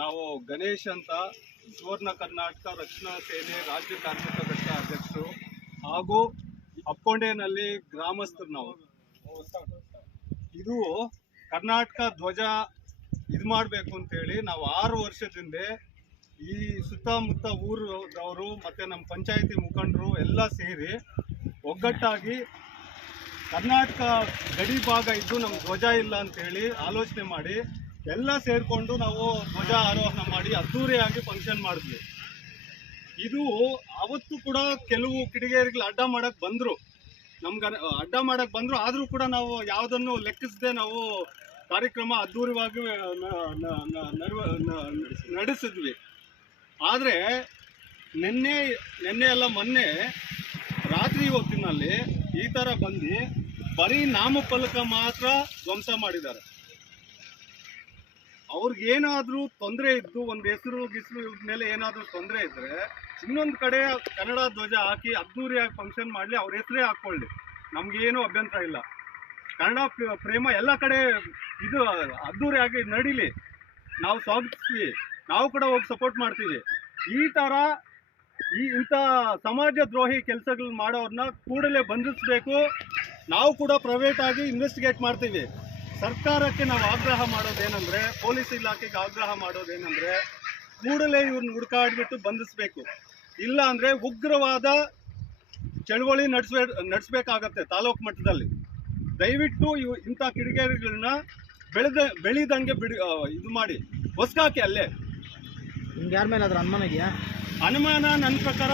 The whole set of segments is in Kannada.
ನಾವು ಗಣೇಶ್ ಅಂತ ಸುವರ್ಣ ಕರ್ನಾಟಕ ರಕ್ಷಣಾ ಸೇನೆ ರಾಜ್ಯ ಕಾರ್ಮಿಕ ಘಟಕ ಅಧ್ಯಕ್ಷರು ಹಾಗೂ ಅಪ್ಪೊಂಡೇನಲ್ಲಿ ಗ್ರಾಮಸ್ಥರು ನಾವು ಇದು ಕರ್ನಾಟಕ ಧ್ವಜ ಇದು ಮಾಡಬೇಕು ಅಂತೇಳಿ ನಾವು ಆರು ವರ್ಷದಿಂದ ಈ ಸುತ್ತಮುತ್ತ ಊರದವರು ಮತ್ತು ನಮ್ಮ ಪಂಚಾಯಿತಿ ಮುಖಂಡರು ಎಲ್ಲ ಸೇರಿ ಒಗ್ಗಟ್ಟಾಗಿ ಕರ್ನಾಟಕ ಗಡಿ ಭಾಗ ಇದ್ದು ನಮ್ಗೆ ಧ್ವಜ ಇಲ್ಲ ಅಂತೇಳಿ ಆಲೋಚನೆ ಮಾಡಿ ಎಲ್ಲ ಸೇರಿಕೊಂಡು ನಾವು ಧ್ವಜ ಆರೋಹಣ ಮಾಡಿ ಅದ್ದೂರಿಯಾಗಿ ಫಂಕ್ಷನ್ ಮಾಡಿದ್ವಿ ಇದು ಅವತ್ತು ಕೂಡ ಕೆಲವು ಕಿಡಿಗೇರಿಗಳು ಅಡ್ಡ ಮಾಡಕ್ಕೆ ಬಂದರು ನಮ್ಗೆ ಅಡ್ಡ ಮಾಡಕ್ಕೆ ಬಂದರು ಆದರೂ ಕೂಡ ನಾವು ಯಾವುದನ್ನು ಲೆಕ್ಕಿಸದೆ ನಾವು ಕಾರ್ಯಕ್ರಮ ಅದ್ಧೂರಿವಾಗಿ ನಡೆಸಿದ್ವಿ ಆದರೆ ನಿನ್ನೆ ನಿನ್ನೆ ಎಲ್ಲ ಮೊನ್ನೆ ರಾತ್ರಿ ಹೊತ್ತಿನಲ್ಲಿ ಈ ಥರ ಬಂದು ಬರೀ ನಾಮಫಲಕ ಮಾತ್ರ ಧ್ವಂಸ ಮಾಡಿದ್ದಾರೆ ಅವ್ರಿಗೇನಾದರೂ ತೊಂದರೆ ಇದ್ದು ಒಂದು ಹೆಸರು ಗಿಸ್ರು ಇವ್ರ ಮೇಲೆ ಏನಾದರೂ ತೊಂದರೆ ಇದ್ದರೆ ಇನ್ನೊಂದು ಕಡೆ ಕನ್ನಡ ಧ್ವಜ ಹಾಕಿ ಅದ್ದೂರಿಯಾಗಿ ಫಂಕ್ಷನ್ ಮಾಡಲಿ ಅವ್ರ ಹೆಸರೇ ಹಾಕ್ಕೊಳ್ಳಿ ನಮಗೇನು ಅಭ್ಯಂತರ ಇಲ್ಲ ಕನ್ನಡ ಪ್ರೇಮ ಎಲ್ಲ ಕಡೆ ಇದು ಅದ್ದೂರಿಯಾಗಿ ನಡೀಲಿ ನಾವು ಸ್ವಾಗತಿಸ್ತೀವಿ ನಾವು ಕೂಡ ಹೋಗಿ ಸಪೋರ್ಟ್ ಮಾಡ್ತೀವಿ ಈ ಥರ ಈ ಇಂಥ ಸಮಾಜ ದ್ರೋಹಿ ಕೆಲಸಗಳು ಮಾಡೋರನ್ನ ಕೂಡಲೇ ಬಂಧಿಸಬೇಕು ನಾವು ಕೂಡ ಪ್ರೈವೇಟ್ ಆಗಿ ಇನ್ವೆಸ್ಟಿಗೇಟ್ ಮಾಡ್ತೀವಿ ಸರ್ಕಾರಕ್ಕೆ ನಾವು ಆಗ್ರಹ ಮಾಡೋದೇನಂದ್ರೆ ಪೊಲೀಸ್ ಇಲಾಖೆಗೆ ಆಗ್ರಹ ಮಾಡೋದೇನಂದ್ರೆ ಕೂಡಲೇ ಇವ್ರನ್ನ ಹುಡುಕಾಡ್ಬಿಟ್ಟು ಬಂಧಿಸಬೇಕು ಇಲ್ಲ ಅಂದರೆ ಉಗ್ರವಾದ ಚಳವಳಿ ನಡೆಸ್ಬೇ ನಡೆಸ್ಬೇಕಾಗತ್ತೆ ತಾಲೂಕು ಮಟ್ಟದಲ್ಲಿ ದಯವಿಟ್ಟು ಇವು ಇಂಥ ಕಿಡಿಗೇರಿಗಳನ್ನ ಬೆಳೆದ ಬೆಳೀದಂಗೆ ಬಿಡಿ ಇದು ಮಾಡಿ ಹೊಸ್ಕಾಕಿ ಅಲ್ಲೇ ನಿಮ್ಗೆ ಯಾರ ಮೇಲೆ ಅದ್ರ ಅನುಮಾನ ಇದೆಯಾ ಅನುಮಾನ ನನ್ನ ಪ್ರಕಾರ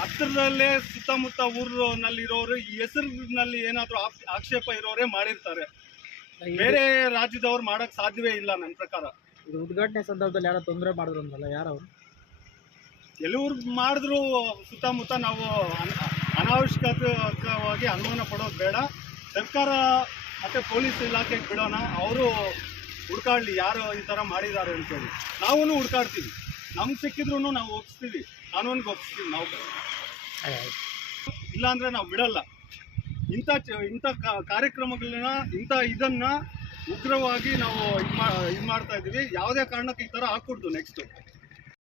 ಹತ್ತಿರದಲ್ಲೇ ಸುತ್ತಮುತ್ತ ಊರಿನಲ್ಲಿರೋರು ಈ ಹೆಸರಿನಲ್ಲಿ ಏನಾದರೂ ಆಕ್ಷೇಪ ಇರೋರೇ ಮಾಡಿರ್ತಾರೆ ಬೇರೆ ರಾಜ್ಯದವ್ರು ಮಾಡಕ್ ಸಾಧ್ಯವೇ ಇಲ್ಲ ನನ್ನ ಪ್ರಕಾರ ಇದು ಉದ್ಘಾಟನೆ ಸಂದರ್ಭದಲ್ಲಿ ಯಾರೋ ತೊಂದರೆ ಮಾಡಿದ್ರು ಅಂದ್ರಲ್ಲ ಯಾರವ್ರು ಎಲ್ಲೂರು ಮಾಡಿದ್ರು ಸುತ್ತಮುತ್ತ ನಾವು ಅನಾವಶ್ಯಕವಾಗಿ ಅನುಮಾನ ಪಡೋದು ಬೇಡ ಸರ್ಕಾರ ಮತ್ತೆ ಪೊಲೀಸ್ ಇಲಾಖೆಗೆ ಬಿಡೋಣ ಅವರು ಹುಡ್ಕಾಡ್ಲಿ ಯಾರು ಈ ಥರ ಮಾಡಿದ್ದಾರೆ ಹೇಳಿ ನಾವೂ ಹುಡ್ಕಾಡ್ತೀವಿ ನಮ್ಗೆ ಸಿಕ್ಕಿದ್ರು ನಾವು ಒಪ್ಪಿಸ್ತೀವಿ ಕಾನೂನಿಗೆ ಒಪ್ಪಿಸ್ತೀವಿ ನಾವು ಇಲ್ಲಾಂದ್ರೆ ನಾವು ಬಿಡಲ್ಲ ಇಂಥ ಇಂಥ ಕಾರ್ಯಕ್ರಮಗಳನ್ನ ಇಂಥ ಇದನ್ನು ಉಗ್ರವಾಗಿ ನಾವು ಇದು ಮಾಡ್ತಾ ಇದ್ದೀವಿ ಯಾವುದೇ ಕಾರಣಕ್ಕೆ ಈ ಥರ ಹಾಕ್ಕೊಡ್ತು ನೆಕ್ಸ್ಟು